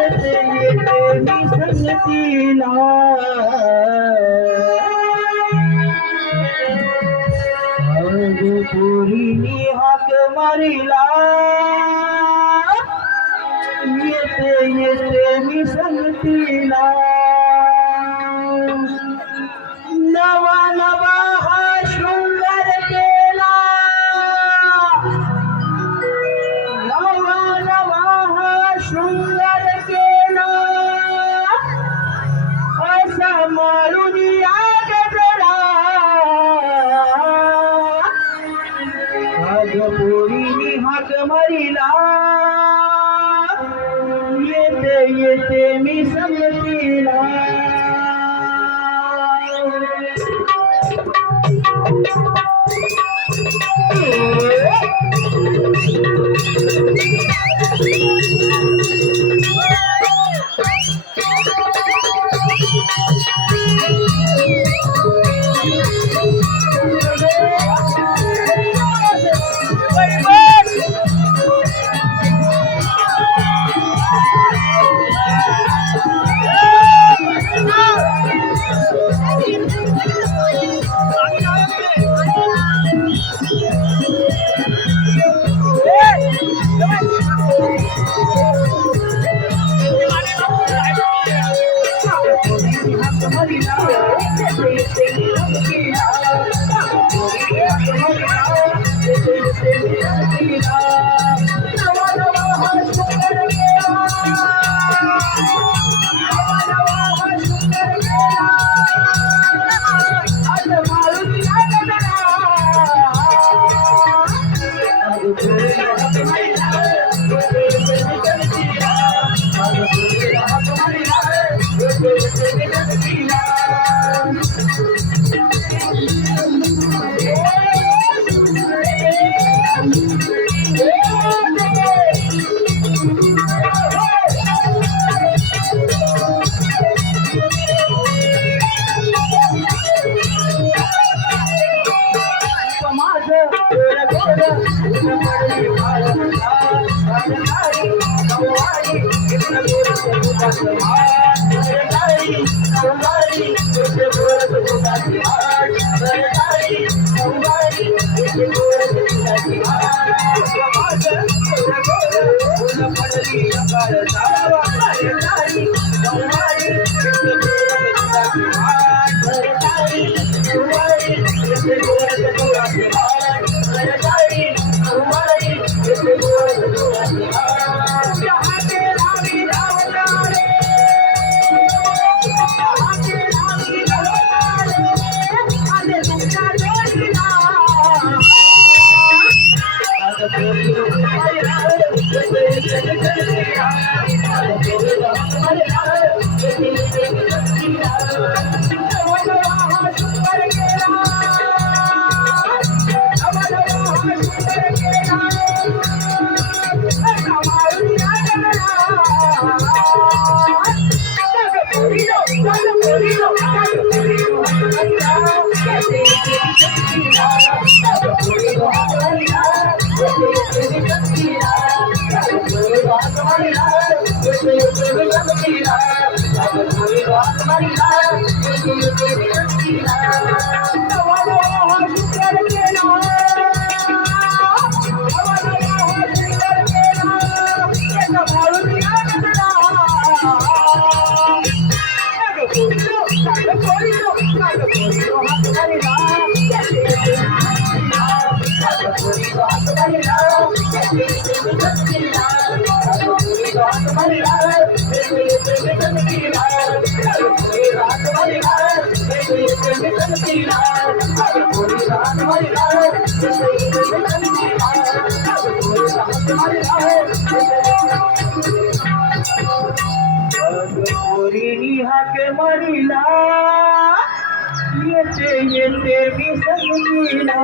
मी संगतीला आज पोरीनी हाक मारिला येते येते मी संगतीला नवा नवा हा शृंगार केला नवा नवा हा शृंगार मारून या गजरा. आज पोरीनी हाक मारिला. येते येते मी Thank you. Thank you. Maria. ఎత్తే ఎత్తే విసరుతున్నా